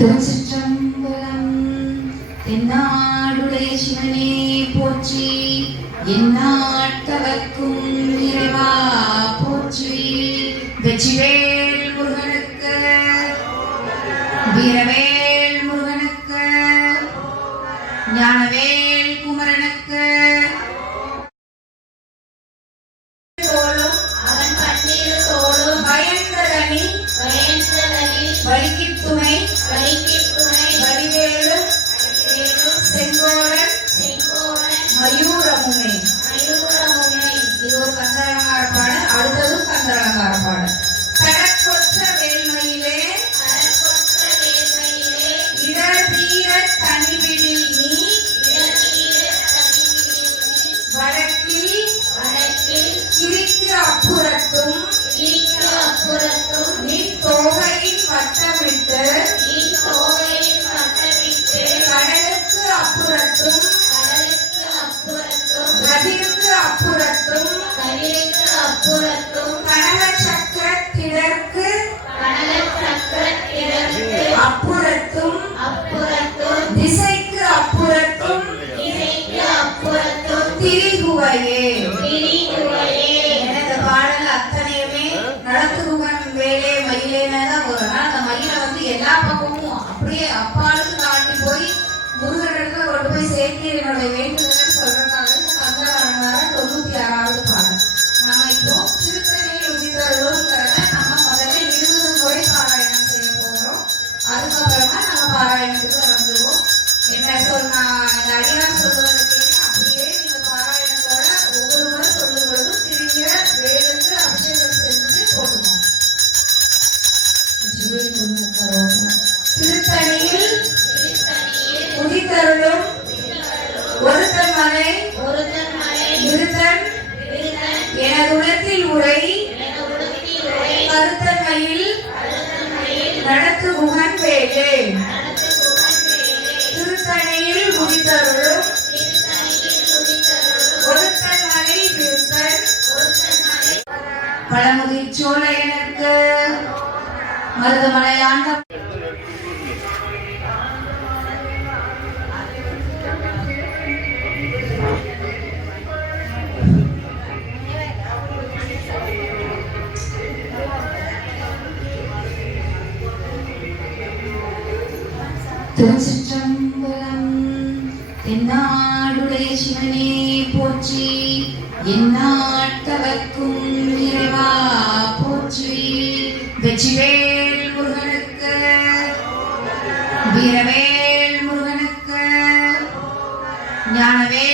திருச்சிற்றம்பலம். தென்னாடுடைய சிவனே போற்றி, எந்நாட்டவர்க்கும் இறைவா போற்றி. வெற்றிவேல் முருகனுக்கு, வீரவேல் முருகனுக்கு, ஞானவேல் குமரனுக்கு. வலிக்கித்துணை வடிவேலும் செங்கோடன் மயூரமுமே. இது ஒரு கந்தரலங்கார பாடல். அடுத்ததும் கந்தரலங்கார பாடல். கடற்கொற்ற வேல்மையிலே இடர்தீர தனிவிடில் நீ வடக்கில் கிரிக்கு அப்புறத்தும் நீ தோகையின் வட்டமிட்டு கடலுக்கு அப்புறத்தும் ரதிருக்கு அப்புறத்தும் கனக சக்கர திடற்கு அப்புறத்தும் திசைக்கு அப்புறத்தும் திரிகுவையே. எனது பாடல் அத்தனையுமே நடத்துருவன் வேலே மயிலேனதான் வரும். அந்த மயிலை எல்லா பக்கமும் அப்படியே அப்பாளுக்கு தாண்டி போய் முருகனிடத்துல கொண்டு போய் சேர்த்து என்னுடைய வேண்டுதல் சொல்றதுனால கந்தரலங்கார 96வது பாடல். நம்ம இப்போ திருத்தணியில் உதித்தருளுங்கிறத நம்ம முதல்ல 20 முறை பாராயணம் செய்ய போகிறோம். அதுக்கப்புறமா நம்ம பாராயணத்துக்கு வந்துடுவோம். என்ன சொன்னா இந்த அடியார் சொல்றதுக்கு அப்படியே நீங்க பாராயணத்தோட ஒவ்வொரு முறை சொல்லும் பொழுதும் திரிகிற வேலுக்கு அபிஷேகம் செஞ்சு போட்டுவோம். திருத்தணியில் உதித்தருளும் ஒருத்தன் மலை இருத்தன் எனது உலத்தில் உரை கருத்தன்மையில் நடத்து குகன் வேலே. திருத்தணியில் உதித்தருளும் ஒருத்தன் மலை விருத்தன் பழமுதிர் சோலையனுக்கு மருதமலையாண்ட திருச்சிற்றம்பலம். தென்னாடுடைய சிவனே போற்றி, எந்நாட்டவர்க்கும் இறைவா போற்றி. வெற்றிவேல் முருகனுக்கு, வீரவேல் முருகனுக்கு, ஞானவேல்